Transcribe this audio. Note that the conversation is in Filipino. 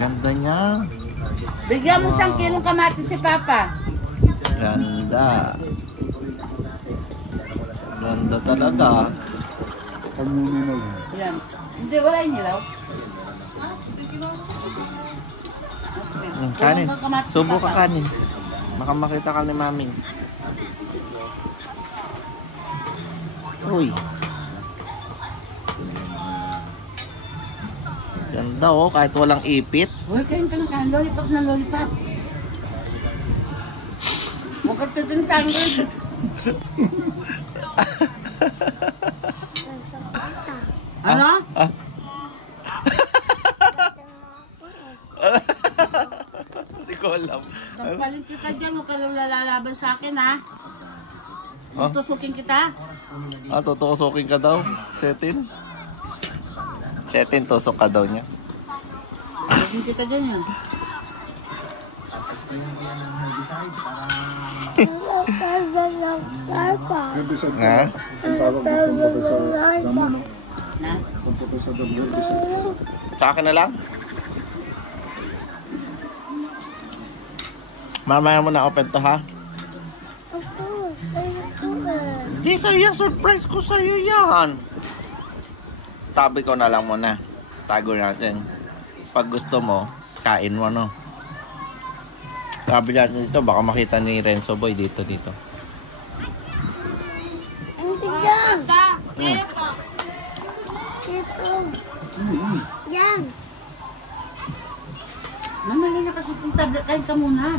Ganda niya. Bigyan mo 1 kilong kamatis si Papa. Ganda. Ganda talaga. Yan. Hindi, wala yung nilaw. Kanin. Subo ka kanin. Baka makita ka ni Mami. Uy. Ganda oh, kahit walang ipit. Uy, kain ka ng kain. Lollipop na lollipop. Huwag ka din sa akin. Ano? Hindi ko alam. Tampalin kita dyan. Huwag ka lalaban sa akin, ha? Tutusukin kita. Tutusukin ka daw. Setin. Setin, tusok ka daw niya. Tutusukin kita dyan yun. Ha? Sa akin na lang? Mamaya mo na open to, ha? Hindi sa'yo yan. Surprise ko sa'yo yan. Tabi ko na lang muna. Tago natin. Pag gusto mo, kain mo, no? Tabi natin dito. Baka makita ni Renzo Boy dito. Dito. Yan. Mamali na kasi kung tablet. Kain ka muna.